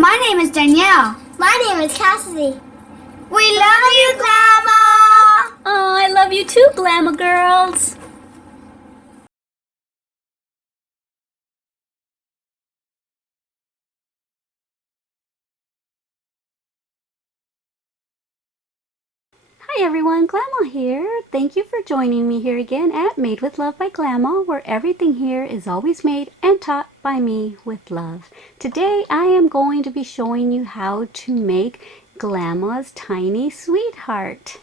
My name is Danielle. My name is Cassidy. We love you, Glama! Oh, I love you too, Glama girls. Hi everyone, Glama here. Thank you for joining me here again at Made with Love by Glama, where everything here is always made and taught by me with love. Today I am going to be showing you how to make Glama's tiny sweetheart.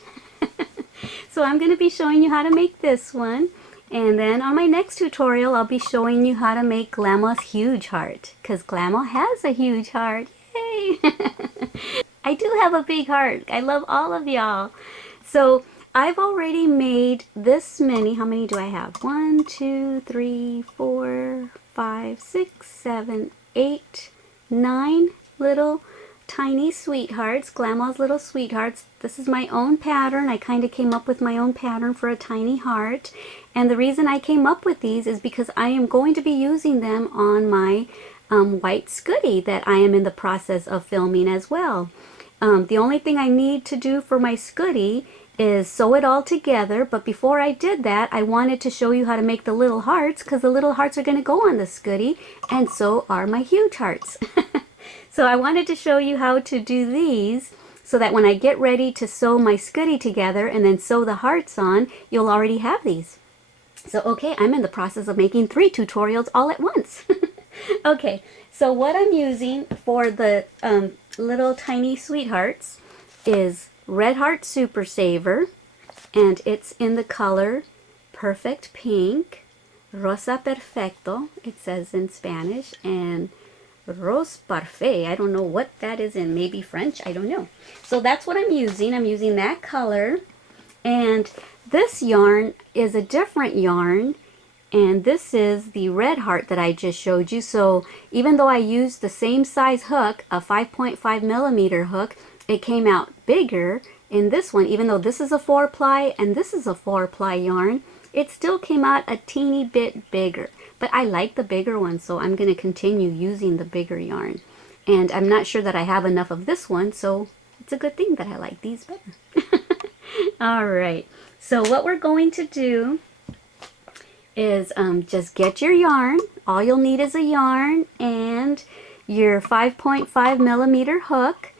So I'm going to be showing you how to make this one, and then on my next tutorial I'll be showing you how to make Glama's huge heart, because Glama has a huge heart. Yay! I do have a big heart. I love all of y'all. So I've already made this many. How many do I have? 1, 2, 3, 4, 5, 6, 7, 8, 9 little tiny sweethearts, Glama's little sweethearts. This is my own pattern. I kind of came up with my own pattern for a tiny heart. And the reason I came up with these is because I am going to be using them on my white scootie that I am in the process of filming as well. The only thing I need to do for my scootie is sew it all together, but before I did that, I wanted to show you how to make the little hearts, because the little hearts are going to go on the scootie, and so are my huge hearts. So I wanted to show you how to do these so that when I get ready to sew my scootie together and then sew the hearts on, you'll already have these. So okay, I'm in the process of making 3 tutorials all at once. Okay, so what I'm using for the little tiny sweethearts is Red Heart Super Saver, and it's in the color Perfect Pink, Rosa Perfecto, it says in Spanish, and Rose Parfait. I don't know what that is in, maybe French, I don't know. So that's what I'm using. I'm using that color, and this yarn is a different yarn, and this is the red heart that I just showed you. So even though I used the same size hook, a 5.5 millimeter hook, it came out bigger in this one. Even though this is a 4-ply and this is a 4-ply yarn, it still came out a teeny bit bigger. But I like the bigger one, so I'm going to continue using the bigger yarn. And I'm not sure that I have enough of this one, so it's a good thing that I like these better. Alright, so what we're going to do is just get your yarn. All you'll need is a yarn and your 5.5 millimeter hook.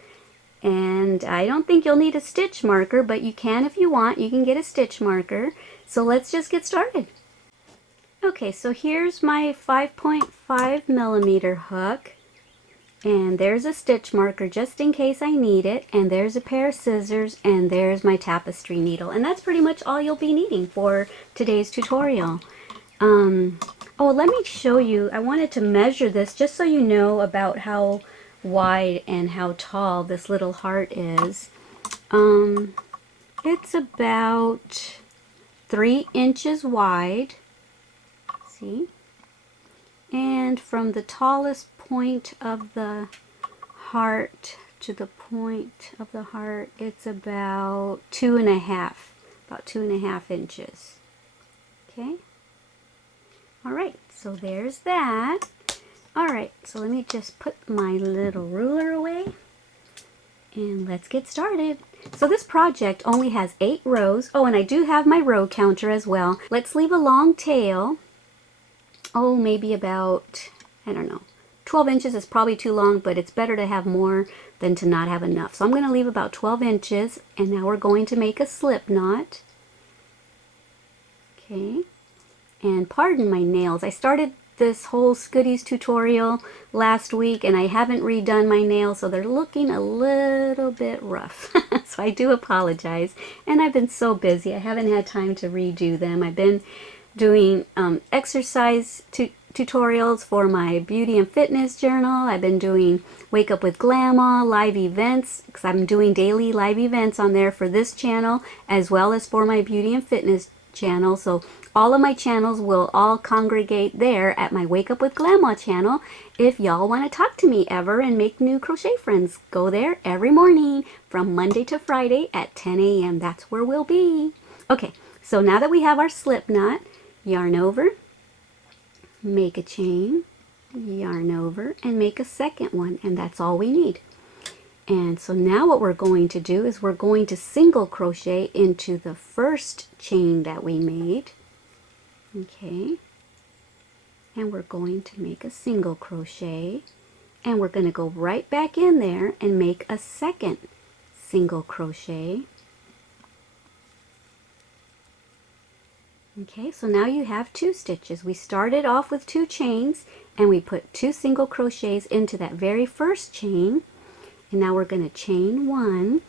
And I don't think you'll need a stitch marker, but you can if you want. You can get a stitch marker. So let's just get started. Okay, so here's my 5.5 millimeter hook, and there's a stitch marker just in case I need it, and there's a pair of scissors, and there's my tapestry needle, and that's pretty much all you'll be needing for today's tutorial. Oh, let me show you. I wanted to measure this just so you know about how wide and how tall this little heart is. It's about 3 inches wide. See? And from the tallest point of the heart to the point of the heart, it's about 2.5 inches. Okay? Alright, so there's that. Alright, so let me just put my little ruler away and let's get started. So this project only has 8 rows. Oh, and I do have my row counter as well. Let's leave a long tail. Oh, maybe about, I don't know, 12 inches is probably too long, but it's better to have more than to not have enough. So I'm going to leave about 12 inches, and now we're going to make a slip knot. Okay, and pardon my nails. I started this whole Scooties tutorial last week, and I haven't redone my nails, so they're looking a little bit rough. So I do apologize, and I've been so busy. I haven't had time to redo them. I've been doing exercise tutorials for my beauty and fitness journal. I've been doing Wake Up with Glama live events, because I'm doing daily live events on there for this channel as well as for my beauty and fitness channel. So all of my channels will all congregate there at my Wake Up with Glama channel. If y'all want to talk to me ever and make new crochet friends, go there every morning from Monday to Friday at 10 a.m. That's where we'll be. Okay, so now that we have our slip knot, yarn over, make a chain, yarn over and make a second one, and that's all we need. And so now what we're going to do is we're going to single crochet into the first chain that we made. Okay, and we're going to make a single crochet, and we're going to go right back in there and make a second single crochet. Okay, so now you have 2 stitches. We started off with 2 chains and we put 2 single crochets into that very first chain, and now we're going to chain 1.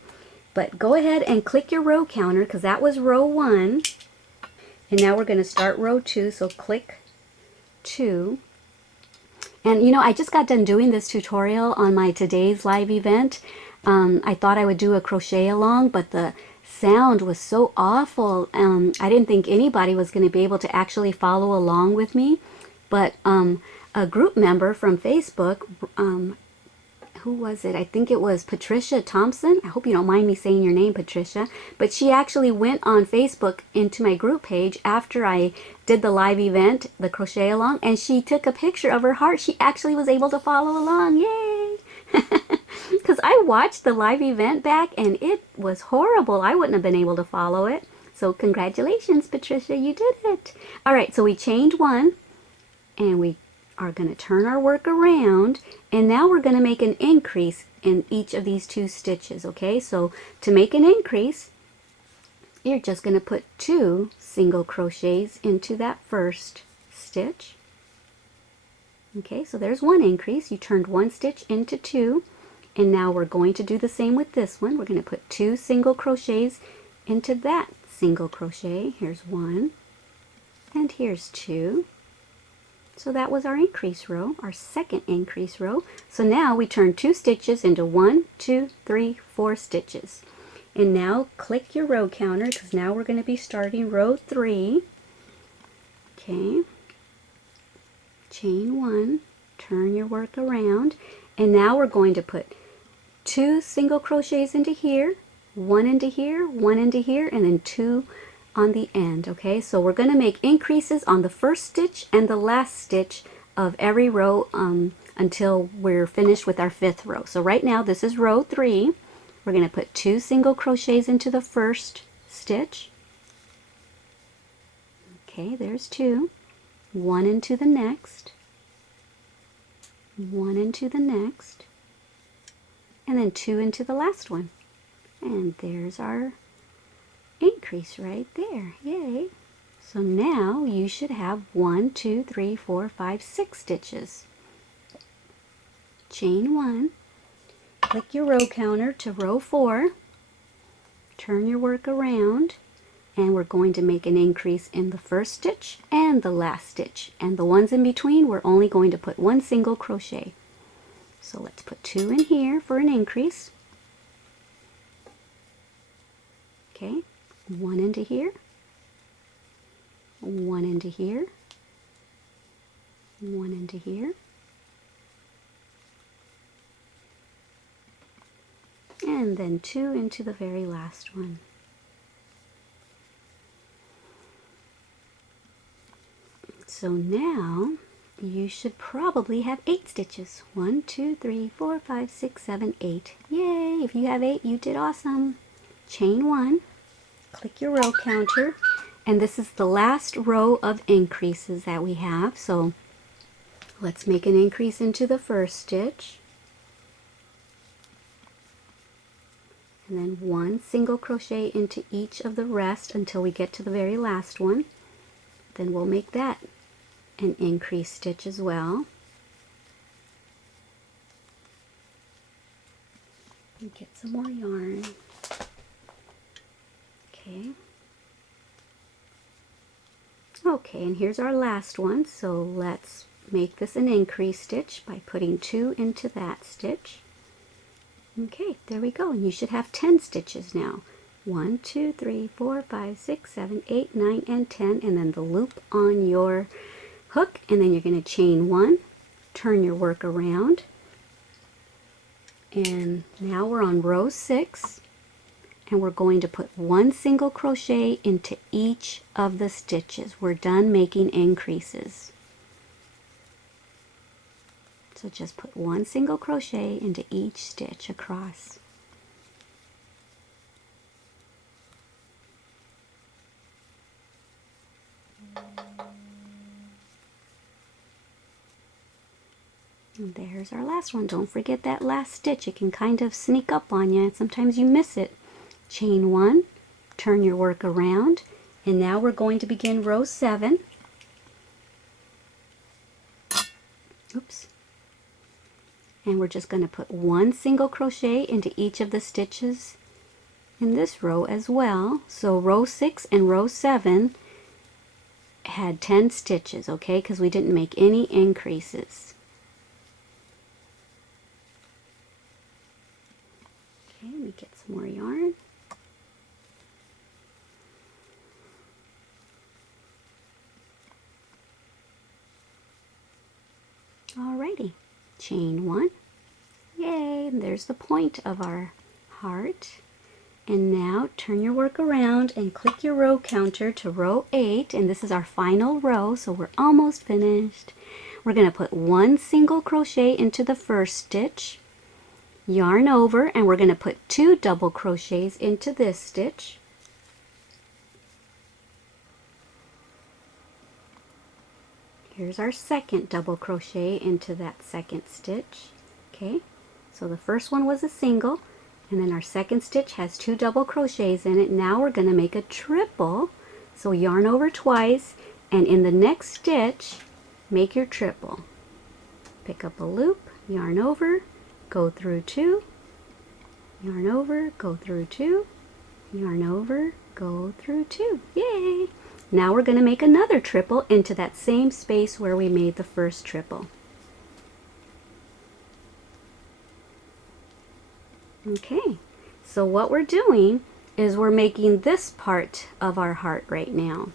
But go ahead and click your row counter because that was row 1, and now we're going to start row 2, so click 2. And you know, I just got done doing this tutorial on my today's live event. I thought I would do a crochet along, but the sound was so awful. I didn't think anybody was going to be able to actually follow along with me. But a group member from Facebook, who was it? I think it was Patricia Thompson. I hope you don't mind me saying your name, Patricia. But she actually went on Facebook into my group page after I did the live event, the crochet along, and she took a picture of her heart. She actually was able to follow along. Yay! Because I watched the live event back and it was horrible. I wouldn't have been able to follow it. So congratulations, Patricia, you did it. All right, so we chained 1 and we are going to turn our work around, and now we're going to make an increase in each of these 2 stitches. Okay, so to make an increase, you're just going to put 2 single crochets into that first stitch. Okay, so there's 1 increase. You turned 1 stitch into 2, and now we're going to do the same with this one. We're going to put 2 single crochets into that single crochet. Here's 1 and here's 2. So that was our increase row, our second increase row. So now we turn 2 stitches into 1, 2, 3, 4 stitches. And now click your row counter because now we're going to be starting row 3. Okay, chain 1, turn your work around, and now we're going to put 2 single crochets into here, 1 into here, 1 into here, and then 2 on the end. Okay, so we're going to make increases on the first stitch and the last stitch of every row until we're finished with our 5th row. So right now this is row 3. We're going to put 2 single crochets into the first stitch. Okay, there's 2. 1 into the next, 1 into the next, and then 2 into the last one. And there's our increase right there. Yay! So now you should have 1, 2, 3, 4, 5, 6 stitches. Chain 1, click your row counter to row 4, turn your work around, and we're going to make an increase in the first stitch and the last stitch, and the ones in between we're only going to put 1 single crochet. So let's put 2 in here for an increase. Okay, 1 into here, 1 into here, 1 into here, and then 2 into the very last one. So now you should probably have 8 stitches. 1, 2, 3, 4, 5, 6, 7, 8. Yay! If you have 8, you did awesome. Chain 1, click your row counter, and this is the last row of increases that we have. So let's make an increase into the first stitch, and then 1 single crochet into each of the rest until we get to the very last one. Then we'll make that an increase stitch as well. And get some more yarn. Okay. Okay, and here's our last one. So let's make this an increase stitch by putting 2 into that stitch. Okay, there we go. And you should have 10 stitches now. 1, 2, 3, 4, 5, 6, 7, 8, 9, and 10, and then the loop on your hook, and then you're going to chain 1, turn your work around, and now we're on row 6, and we're going to put 1 single crochet into each of the stitches. We're done making increases. So just put one single crochet into each stitch across. And there's our last one. Don't forget that last stitch. It can kind of sneak up on you, and sometimes you miss it. Chain 1, turn your work around, and now we're going to begin row 7. Oops. And we're just going to put one single crochet into each of the stitches in this row as well. So row 6 and row 7 had 10 stitches, okay, because we didn't make any increases. Okay, let me get some more yarn. Alrighty, chain 1. Yay, and there's the point of our heart. And now turn your work around and click your row counter to row 8, and this is our final row, so we're almost finished. We're going to put one single crochet into the first stitch, yarn over, and we're going to put 2 double crochets into this stitch. Here's our second double crochet into that second stitch. Okay, so the first one was a single, and then our second stitch has 2 double crochets in it. Now we're going to make a triple. So yarn over twice, and in the next stitch, make your triple. Pick up a loop, yarn over, go through 2, yarn over, go through 2, yarn over, go through 2. Yay! Now we're going to make another triple into that same space where we made the first triple. Okay, so what we're doing is we're making this part of our heart right now.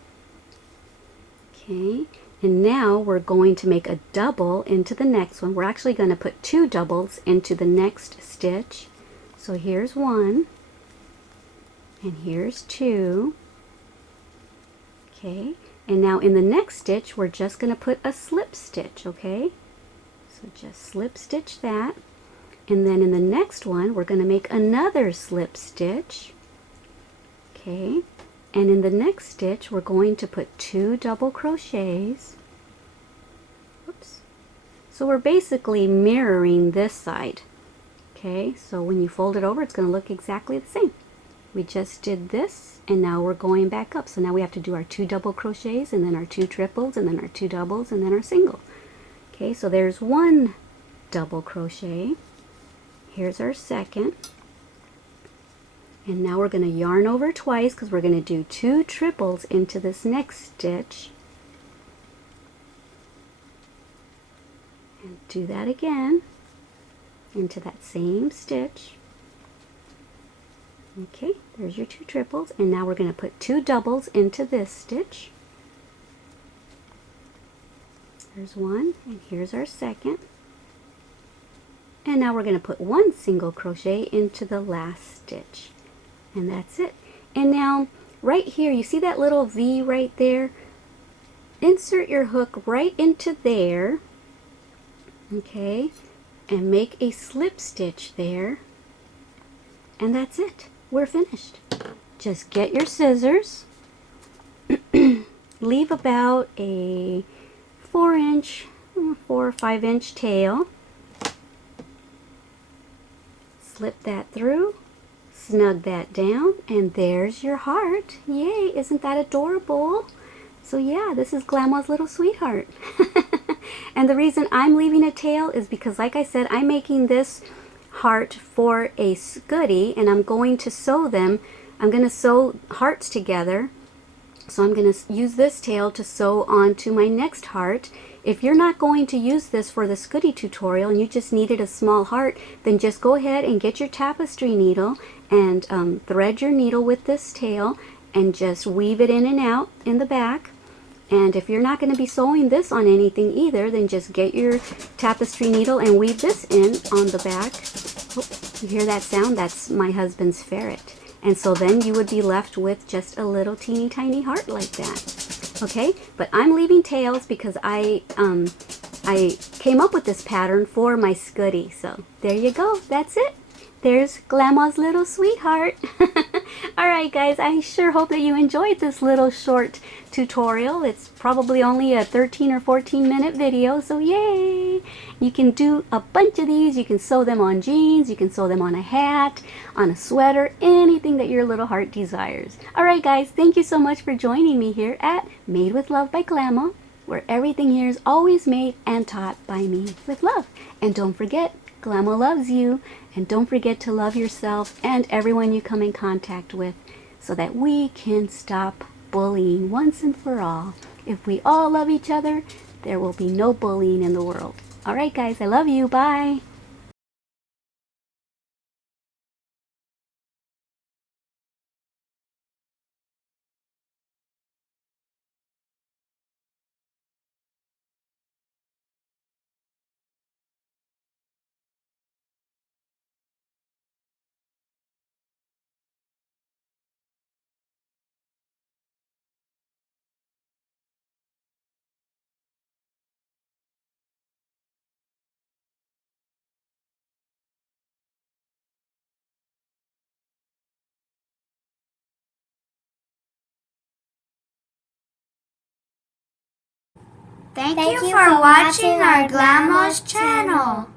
Okay, and now we're going to make a double into the next one. We're actually going to put 2 doubles into the next stitch. So here's 1, and here's 2. Okay, and now in the next stitch we're just going to put a slip stitch, okay? So just slip stitch that, and then in the next one we're going to make another slip stitch, okay? And in the next stitch we're going to put 2 double crochets. Oops. So we're basically mirroring this side, okay? So when you fold it over, it's going to look exactly the same. We just did this, and now we're going back up. So now we have to do our 2 double crochets, and then our 2 triples, and then our 2 doubles, and then our single. Okay, so there's 1 double crochet. Here's our second. And now we're going to yarn over twice because we're going to do 2 triples into this next stitch. And do that again into that same stitch. Okay, there's your 2 triples, and now we're going to put 2 doubles into this stitch. There's 1, and here's our second. And now we're going to put 1 single crochet into the last stitch. And that's it. And now, right here, you see that little V right there? Insert your hook right into there, okay, and make a slip stitch there. And that's it. We're finished. Just get your scissors, leave about a 4 or 5 inch tail, slip that through, snug that down, and there's your heart. Yay, isn't that adorable? So yeah, this is Glama's little sweetheart. And the reason I'm leaving a tail is because, like I said, I'm making this heart for a scooty, and I'm going to sew them. I'm going to sew hearts together, so I'm going to use this tail to sew onto my next heart. If you're not going to use this for the scooty tutorial and you just needed a small heart, then just go ahead and get your tapestry needle and thread your needle with this tail and just weave it in and out in the back. And if you're not going to be sewing this on anything either, then just get your tapestry needle and weave this in on the back. Oh, you hear that sound? That's my husband's ferret. And so then you would be left with just a little teeny tiny heart like that. Okay, but I'm leaving tails because I came up with this pattern for my Scooty. So there you go. That's it. There's Glama's little sweetheart. Alright guys, I sure hope that you enjoyed this little short tutorial. It's probably only a 13 or 14 minute video, so yay! You can do a bunch of these. You can sew them on jeans, you can sew them on a hat, on a sweater, anything that your little heart desires. Alright guys, thank you so much for joining me here at Made with Love by Glama, where everything here is always made and taught by me with love. And don't forget, Glama loves you, and don't forget to love yourself and everyone you come in contact with so that we can stop bullying once and for all. If we all love each other, there will be no bullying in the world. Alright guys, I love you. Bye. Thank you for watching our Glama's channel.